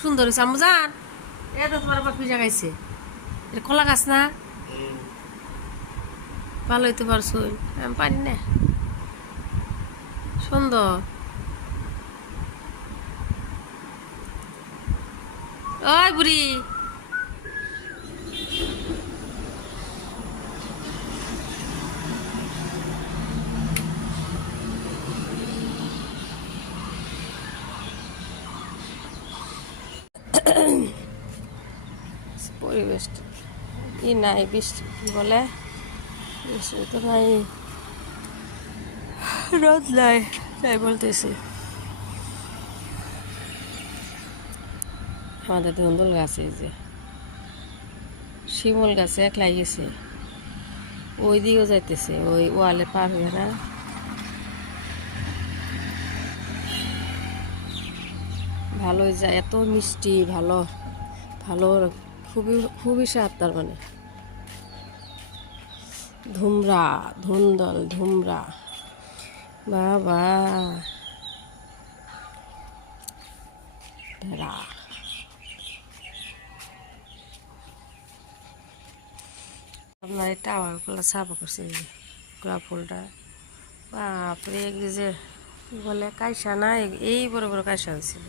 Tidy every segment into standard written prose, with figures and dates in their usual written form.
সুন্দর হয়েছে আম্মু জান। এটা তোমার আবার পিজা খাইছে। এটা কলা গাছ না? ভালোই তো পারছো। আমি পারি না। সুন্দর। ওই বুড়ি, পরিবেশ ই নাই, বৃষ্টি কি বলে, বৃষ্টি তো নাই, রোদ নাই, তাই বলতেছি। আমাদের ধুন্দুল গাছে যে শিমুল গাছে একলাই গেছে, ওই দিকেও যাইতেছে, ওই ওয়ালে পার হয়ে না। ভালোই যায়, এত মিষ্টি, ভালো ভালো, খুবই খুবই স্বাদ। তার মানে ধুমরা, ধুন্দল, ধুমরা, বাবা ভেড়া। আপনার এই টাওয়ারগুলো সাফা করছে, এই যে গোলাপ ফুলটা, বাপরে এগুলি যে কি বলে কাইসা না, এই বড় বড় কাইসা হয়েছিল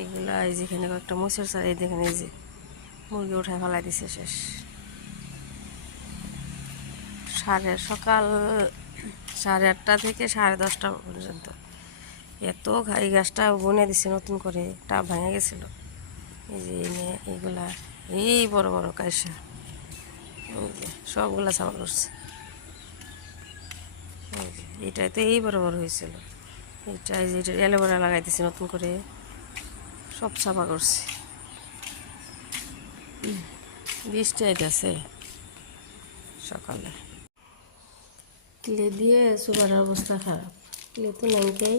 এগুলা। এই যেখানে একটা মুসের চার, এই দেখেন, এই যে মুরগি উঠায় ফেলাই দিছে, শেষ। সকাল 8:30 থেকে 10:30 পর্যন্ত এত এই গাছটা বনে দিছে নতুন করে, টাব ভেঙে গেছিল। এই যে এইগুলা, এই বড় বড় কাইসা, সবগুলা সাফা করছে। এটাই তো এই বড় বড় হয়েছিল, এটাই যে অ্যালোভেরা লাগাই দিছে নতুন করে, সব সাফা করছে। বৃষ্টি আইতেছে সকালে, ক্লে দিয়ে সুগারের অবস্থা খারাপ। ক্লে তো নাইতেই,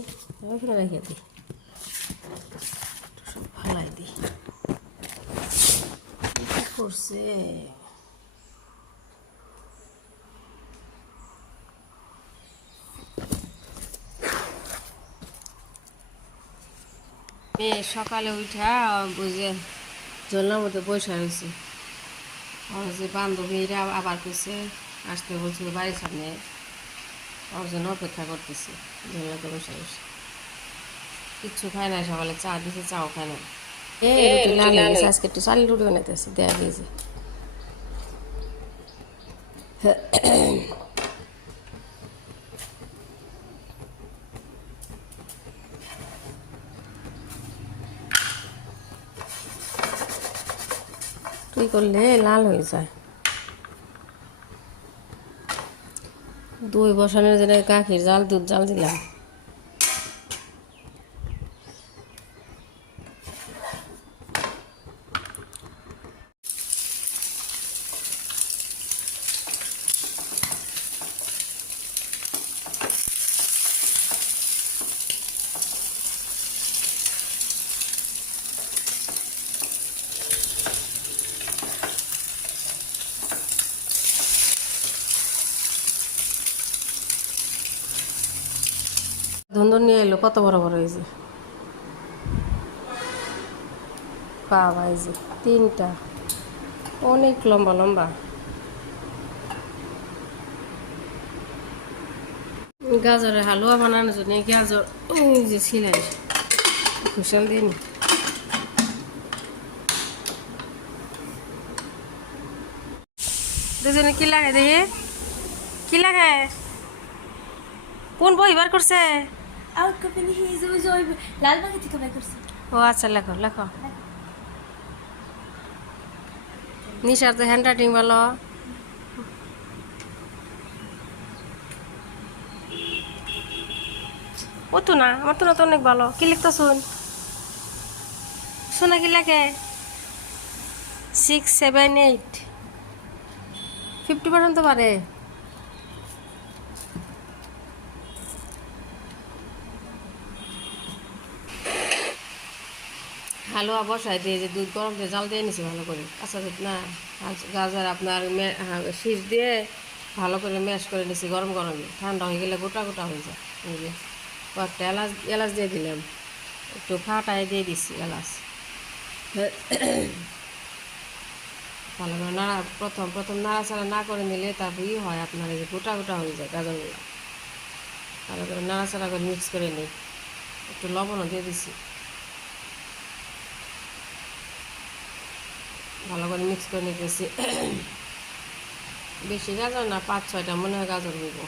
ওখানে রেখে দিই, সব ফালাই দিই। কি করছে মেয়ে? সকালে উঠা বুঝে জলের মধ্যে বসে রয়েছে। আর যে বান্ধবীরা আবার কইছে আসতে, বলছিল বাড়ির সামনে, ওর জন্য অপেক্ষা করতেছি। জলনাতে বসে বসে কিচ্ছু খায় না, সকালে চা দিছে, চাও খায় না। রুটি লাল হয়ে গেছে, আজকে একটু চালের রুটি বানাইতেছি, দেয়া দিয়েছে। তুই করলে লাল হয়ে যায়। দই বসানোর জন্য গাখির জাল, দুধ জাল দিলাম। ধুন্দুল নিয়ে এলো, কত বড় বড় হয়েছে বাবা, এই যে 3টা, অনেক লম্বা লম্বা। গাজরের হালুয়া বানানোর জন্য গাজর এই যে ছিলাই, খুশাল দিন। দুজনে কি লাগে দেখি, কি লাগে, কোন বই বার করছে? ও আচ্ছা, লেখো লেখো। নিশার তো হ্যান্ড রাইটিং ভালো। ও তো না, আমার তো না তো অনেক ভালো। কি লিখতো শুন, শোনা কি লেখে? 6, 7, 8, 50% তো পারে। হালুয়া বসাই দিয়ে যে দুধ গরম দিয়ে জাল দিয়ে নিছি ভালো করে, আচ্ছা দুধ না, গাজর আপনার শীষ দিয়ে ভালো করে ম্যাশ করে নিছি গরম গরমে, ঠান্ডা হয়ে গেলে গোটা গোটা হয়ে যায়। এই যে কয়েকটা এলাচ এলাচ দিয়ে দিলাম, একটু ফাটাই দিয়ে দিচ্ছি এলাচ, ভালো করে নাড়া প্রথম প্রথম নাড়াচাড়া না করে নিলে তারপর হয় আপনার এই যে গোটা গোটা হয়ে যায় গাজরগুলো। ভালো করে নাড়াচাড়া করে মিক্স করে নিই, একটু লবণও দিয়ে দিছি, ভালো করে মিক্স করে নিতেছি। বেশি গাজর না, 5-6টা মনে হয় গাজর হইব।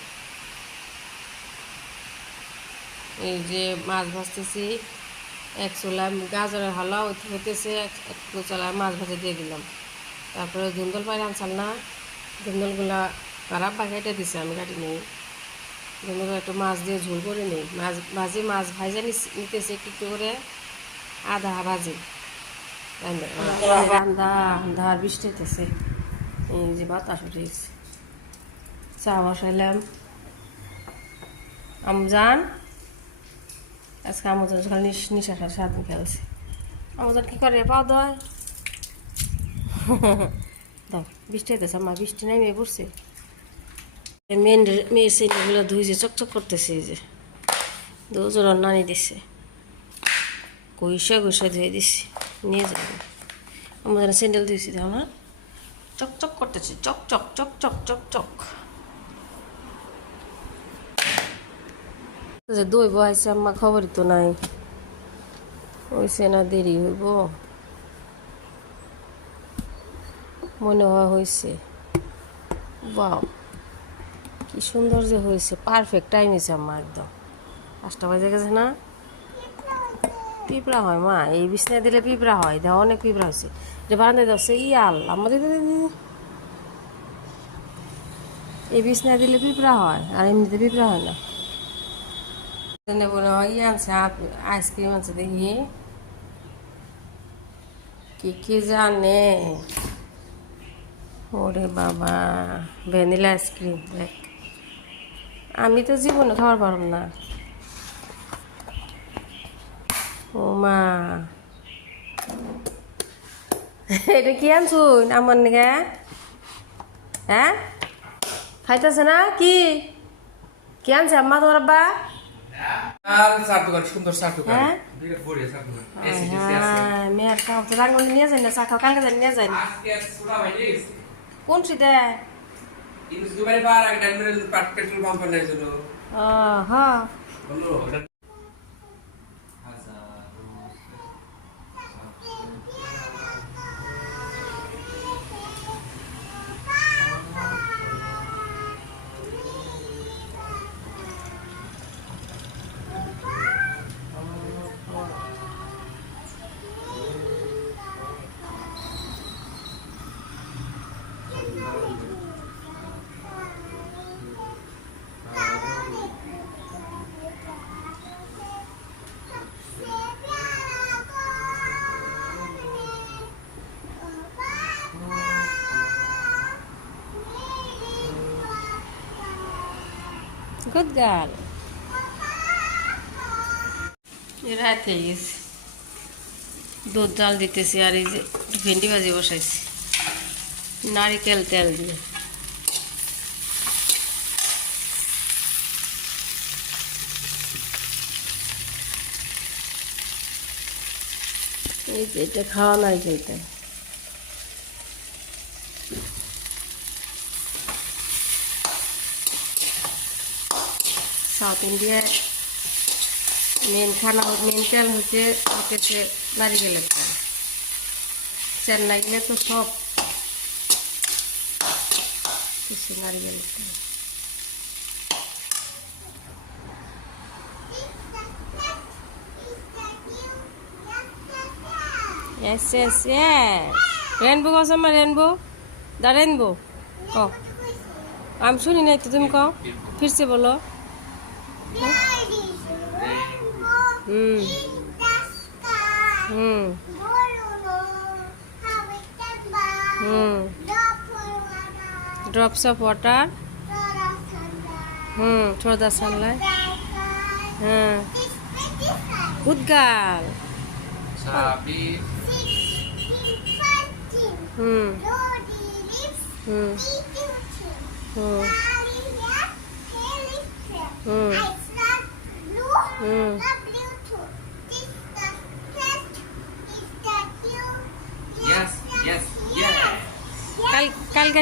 এই যে মাছ ভাজতেছি, এক চুলা গাজরের হালুয়া হইতেছে, এক চুলায় মাছ ভাজা দিয়ে দিলাম। তারপরে ধুন্দল পাইলে আনসাল না, ধুন্দলগুলা খারাপ বা কেটে দিছে, আমি কাটি নিই। ধুন্দল একটু মাছ দিয়ে ঝোল করে নিই, মাছ ভাজা নিতেছি একটু একটু করে, আধা ভাজি রান্দা আর বৃষ্টি হইতেছে। এই যে বাতাস উঠেছে, চা বসাইলাম। আমজান আজকে আমাজন সকাল নিশা খাওয়ার সারাদিন খেলছে। আমাজন কি করে পাও দয় দাও, বৃষ্টি হইতেছে, আমার বৃষ্টি নাই মেয়ে পড়ছে। মেয়ের সেগুলো ধুইছে, চকচক করতেছে। এই যে দুজন নানি দিচ্ছে, ঘুষা ধুয়ে দিচ্ছি, নিয়ে যাবে। আমাদের স্যান্ডেল দিয়েছি, আমার চকচক করতেছে, চকচক চকচক চকচক। দই বহাইছে আম্মা, খবরই তো নাই, হয়েছে না দেরি হইব, মনে হয় হয়েছে। বাও, কি সুন্দর যে হয়েছে, পারফেক্ট টাইম হয়েছে আম্মা, একদম 5টা বাজে গেছে না। পিঁপড়া হয় মা, এই বিছনায় দিলে পিঁপড়া হয়, দেখো অনেক পিঁপড়া হয়েছে। এটা বারান্দায় যাচ্ছে ইয়াল আমাদের, এই বিছনায় দিলে পিঁপড়া হয়, আর এমনিতে পিঁপড়া হয় না। মনে হয় আনছে আইসক্রিম আনছে, দেখি কি কি জানে। ওরে বাবা, ভ্যানিলা আইসক্রিম, দেখ আমি তো জীবনে খাবার পারব না। ও মা, এটা কি আনছুন আমার নিকে? হ্যাঁ খাইতেছে না? কি কি আনছে আম্মা তোমার আব্বা? মেয়ের খাও তো, রাঙ্গুলি নিয়ে যায় না, চা খাও, কালকে নিয়ে যায় না। কোন সিটে? হ্যাঁ good girl. রাত হয়ে গেছে, দুধ জাল দিতেছি, আর এই যে ভেন্ডি ভাজি বসাইছি নারিকেল তেল দিয়ে। এই যে এটা খাওয়া নারিকেল তেল। সাউথ ইন্ডিয়ায় মেন তেল হচ্ছে নারিকেলের তেল। চেন্নাই গেলে তো সব কিছু নারিকেলের তেল। Yes, yes, yes. Rainbow কও সময় rainbow? The rainbow. কও। আমি শুনি নাই তো, তুমি কও। ফিরছে বলো। হুম হুম হুম drops of water. Through the sunlight. Good girl. কালকে